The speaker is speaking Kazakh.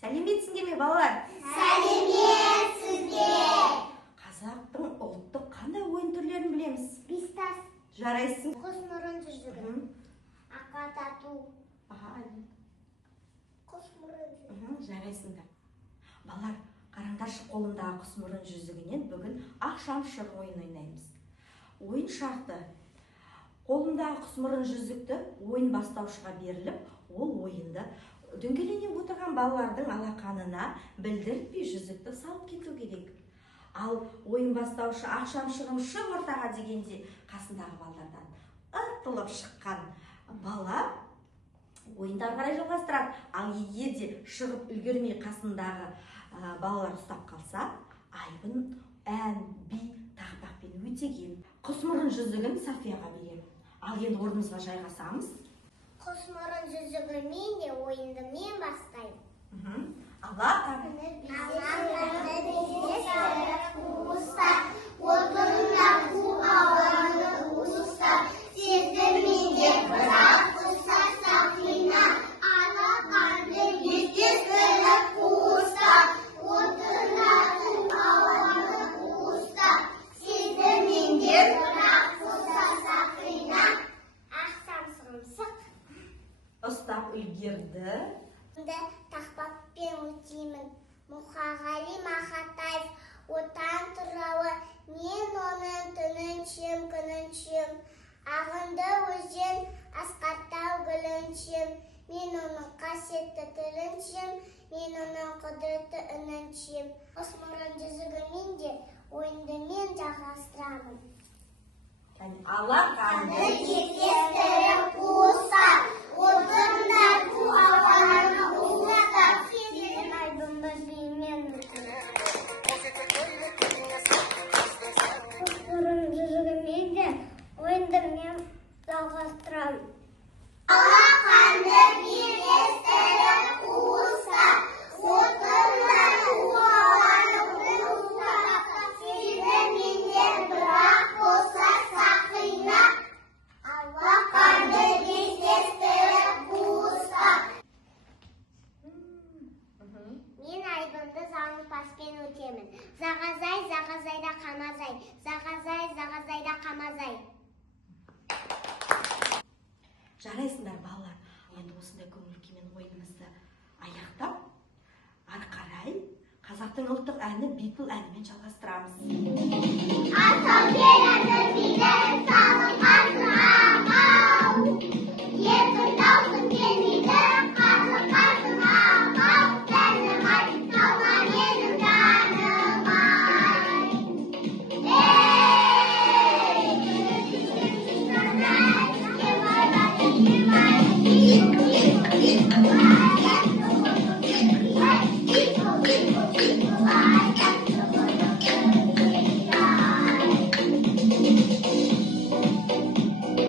Сәлеметсіңдер ме, балалар? Сәлеметсізге. Қазақтың ұлттық қандай ойын түрлерін білеміз? Бестас. Жарайсың. Құс мұрын жүзігі. Ақа тату. Құс мұрын жүзігі. Жарайсыңдар. Балалар, қараңдаршы, қолымдағы құс мұрын жүзігінен бүгін ақшам шыр ойын ойнаймыз. Ойын шарты. Қолымдағы құс мұрын жүзікті ойын бастаушыға беріліп, ол ойынды дөңгелене отырған балалардың алақанына білдіртпей жүзікті салып кету керек. Ал ойын бастаушы ақшам шығым шық ортаға дегенде қасындағы балалардан ыртылып шыққан бала ойынды ары қарай жалғастырады. Ал егер де шығып үлгермей қасындағы балалар ұстап қалса, айбын ән, би, тақпақпен өтеген. Құс мұрын жүзігін Сафияға беремін. Ал енді орнымызға жайғасамыз. Құс мұрын жүзігі мен де ойынды мен бастаймын. Ала ұстап үлгерді. Тақпақпен өтеймін. Мұқағали Мақатаев, отан туралы, мен оның түніншім, күніншім. Ағынды өзен, асқаттау гүліншім. Мен оның қасиетті тіліншім, мен оның құдіретті үніншім. Құс мұрын жүзігімен де ойынды мен жалғастырамын. Алақанды кездестіріп қуса, отындар бұл ауаны ұстап, сенің айбынды беймен өтініп. Құс мұрын жүзігімен де ойынды мен жалғастырамын. Алақанды кездестіріп қуса, отындар бұл ауаны ұстап, сенің менен бірақ болса сақина. Алақанды кездестіріп қуса. Мен айбынды заңпаспен өтемін. Зағазай, зағазайда қамазай. Зағазай, зағазайда қамазай. Жарайсыңдар, балалар. Енді осындай көңіл күймен ойынымызды аяқтап, ары қарай қазақтың ұлттық әні Бипыл әнімен жалғастырамыз. Атам келеді, билерін сал.